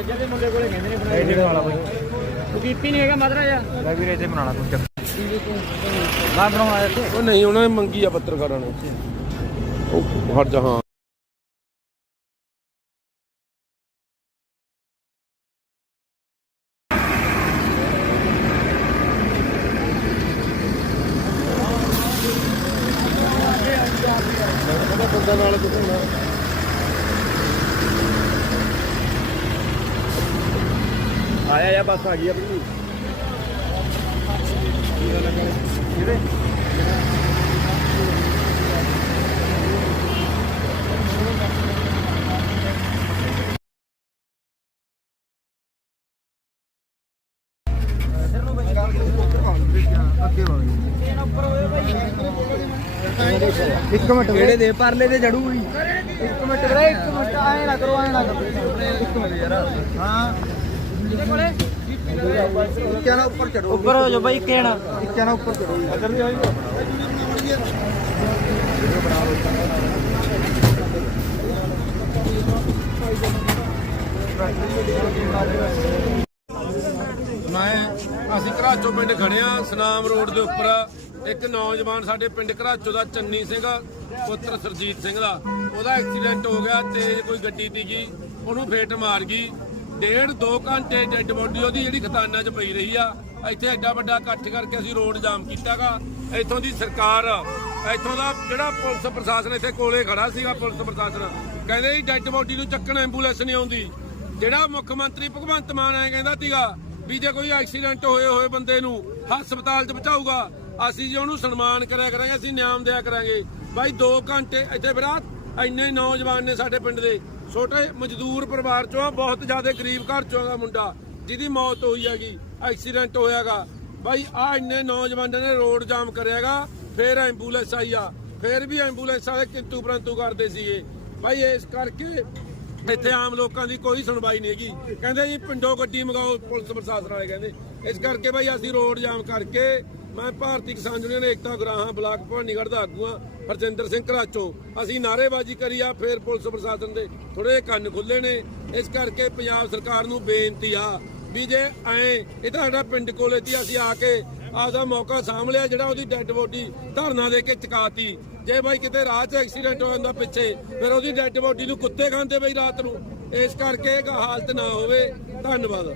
ਮਾਜਾ ਦੇ ਮੁੰਡੇ ਕੋਲੇ ਕਹਿੰਦੇ ਨੇ ਬਣਾਈ ਇਹਦੇ ਵਾਲਾ ਬਈ। ਕੀਤੀ ਨਹੀਂ ਹੈਗਾ ਮਦਰਾ ਜਾ ਲੈ ਵੀਰੇ ਤੇ ਬਣਾਣਾ ਤੂੰ ਚੱਕ ਬਾਹਰ ਬਣਾਉਣਾ ਇੱਥੇ। ਉਹ ਨਹੀਂ ਉਹਨਾਂ ਨੇ ਮੰਗੀ ਆ ਪੱਤਰਕਾਰਾਂ ਨੇ। ਉਹ ਹਟ ਜਾ ਹਾਂ। ਬੰਦਾ ਨਾਲ ਦਿਖਾਉਣਾ ਆਇਆ ਜਾਂ ਬਸ ਆ ਗਈ ਆਪਣੀ ਇਹਦੇ ਇੱਕ ਮਿੰਟ ਕਿਹੜੇ ਦੇ? ਪਰਲੇ ਤੇ ਜੜੂ ਇੱਕ ਮਿੰਟ ਵੀਰੇ ਇੱਕ ਮਿੰਟ ਆਏ ਨਾ ਕਰੋ ਆਏ ਨਾ ਕਰੋ। ਇੱਕ ਮਿੰਟ ਯਾਰ। ਹਾਂ। ਕਿਆ ਨਾ ਉੱਪਰ ਚੜੋ ਅਦਰ ਨਹੀਂ ਹੋਈ ਮੈਂ ਅਸੀਂ ਘਰਾਚੋ ਪਿੰਡ ਖੜੇ ਆ ਸਨਾਮ ਰੋਡ ਦੇ ਉੱਪਰ। ਇੱਕ ਨੌਜਵਾਨ ਸਾਡੇ ਪਿੰਡ ਘਰਾਚੋ ਦਾ ਚੰਨੀ ਸਿੰਘ ਪੁੱਤਰ ਸਰਜੀਤ ਸਿੰਘ ਦਾ। ਉਹਦਾ ਐਕਸੀਡੈਂਟ ਹੋ ਗਿਆ ਤੇਜ਼ ਕੋਈ ਗੱਡੀ ਤੀਗੀ ਉਹਨੂੰ ਫੇਟ ਮਾਰ ਗਈ। ਡੇਢ ਦੋ ਘੰਟੇ ਡੈੱਡ ਬੋਡੀ ਉਹਦੀ ਜਿਹੜੀ ਖਤਾਨਾਂ 'ਚ ਪਈ ਰਹੀ ਆ, ਇੱਥੇ ਐਡਾ ਵੱਡਾ ਇਕੱਠ ਕਰਕੇ ਅਸੀਂ ਰੋਡ ਜਾਮ ਕੀਤਾਗਾ। ਇੱਥੋਂ ਦੀ ਸਰਕਾਰ, ਇੱਥੋਂ ਦਾ ਜਿਹੜਾ ਪੁਲਿਸ ਪ੍ਰਸ਼ਾਸਨ ਇੱਥੇ ਕੋਲੇ ਖੜਾ ਸੀਗਾ, ਪੁਲਿਸ ਪ੍ਰਸ਼ਾਸਨ। ਕਹਿੰਦੇ ਜੀ ਡੈੱਡ ਬੋਡੀ ਨੂੰ ਚੱਕਣ ਐਂਬੂਲੈਂਸ ਨਹੀਂ ਆਉਂਦੀ। ਜਿਹੜਾ ਮੁੱਖ ਮੰਤਰੀ ਭਗਵੰਤ ਮਾਨ ਐ ਕਹਿੰਦਾ ਸੀਗਾ ਵੀ ਜੇ ਕੋਈ ਐਕਸੀਡੈਂਟ ਹੋਏ ਹੋਏ ਬੰਦੇ ਨੂੰ ਹਸਪਤਾਲ 'ਚ ਪਹੁੰਚਾਊਗਾ, ਅਸੀਂ ਜੇ ਉਹਨੂੰ ਸਨਮਾਨ ਕਰਿਆ ਕਰਾਂਗੇ, ਅਸੀਂ ਨਿਆਮ ਦਿਆ ਕਰਾਂਗੇ। ਬਾਈ 2 ਘੰਟੇ, ਇੱਥੇ ਬਰਾਤ ਇੰਨੇ ਨੌਜਵਾਨ ਨੇ ਸਾਡੇ ਪਿੰਡ ਦੇ ਛੋਟੇ ਮਜ਼ਦੂਰ ਪਰਿਵਾਰ ਚੋਂ ਆ, ਬਹੁਤ ਜ਼ਿਆਦਾ ਗਰੀਬ ਘਰ ਚੋਂ ਦਾ ਮੁੰਡਾ ਜਿਹਦੀ ਮੌਤ ਹੋਈ ਹੈਗੀ ਐਕਸੀਡੈਂਟ ਹੋਇਆਗਾ। ਬਾਈ ਆ ਇੰਨੇ ਨੌਜਵਾਨਾਂ ਨੇ ਰੋਡ ਜਾਮ ਕਰਿਆਗਾ ਫੇਰ ਐਂਬੂਲੈਂਸ ਆਈ ਆ। ਫੇਰ ਵੀ ਐਂਬੂਲੈਂਸ ਵਾਲੇ ਕਿੰਤੂ ਪ੍ਰੰਤੂ ਕਰਦੇ ਸੀਗੇ। ਬਾਈ ਇਸ ਕਰਕੇ ਇੱਥੇ ਆਮ ਲੋਕਾਂ ਦੀ ਕੋਈ ਸੁਣਵਾਈ ਨਹੀਂ ਹੈਗੀ। ਕਹਿੰਦੇ ਜੀ ਪਿੰਡੋਂ ਗੱਡੀ ਮੰਗਾਓ ਪੁਲਿਸ ਪ੍ਰਸ਼ਾਸਨ ਵਾਲੇ ਕਹਿੰਦੇ। ਇਸ ਕਰਕੇ ਬਾਈ ਅਸੀਂ ਰੋਡ ਜਾਮ ਕਰਕੇ ਮੈਂ ਭਾਰਤੀ ਕਿਸਾਨ ਯੂਨੀਅਨ ਏਕਤਾ ਗਰਾਹਾਂ ਬਲਾਕ ਭਵਾਨੀਗੜ੍ਹ ਦਾ ਆਗੂ ਹਾਂ, ਹਰਜਿੰਦਰ ਸਿੰਘ ਘਰਾਚੋ ਅਸੀਂ ਨਾਅਰੇਬਾਜ਼ੀ ਕਰੀ ਆ, ਫਿਰ ਪੁਲਿਸ ਪ੍ਰਸ਼ਾਸਨ ਦੇ ਥੋੜੇ ਕੰਨ ਖੁੱਲੇ ਨੇ। ਇਸ ਕਰਕੇ ਪੰਜਾਬ ਸਰਕਾਰ ਨੂੰ ਬੇਨਤੀ ਆ ਵੀ ਜੇ ਐ, ਇਹ ਤਾਂ ਸਾਡਾ ਪਿੰਡ ਕੋਲੇ ਦੀ ਅਸੀਂ ਆ ਕੇ ਆਪਦਾ ਮੌਕਾ ਸਾਂਭ ਲਿਆ, ਜਿਹੜਾ ਉਹਦੀ ਡੈੱਡ ਬੋਡੀ ਧਰਨਾ ਦੇ ਕੇ ਚਕਾਤੀ। ਜੇ ਬਾਈ ਕਿਤੇ ਰਾਹ 'ਚ ਐਕਸੀਡੈਂਟ ਹੋ ਜਾਂਦਾ ਪਿੱਛੇ, ਫਿਰ ਉਹਦੀ ਡੈੱਡ ਬੋਡੀ ਨੂੰ ਕੁੱਤੇ ਖਾਂਦੇ ਬਈ ਰਾਤ ਨੂੰ। ਇਸ ਕਰਕੇ ਇਹ ਹਾਲਤ ਨਾ ਹੋਵੇ। ਧੰਨਵਾਦ।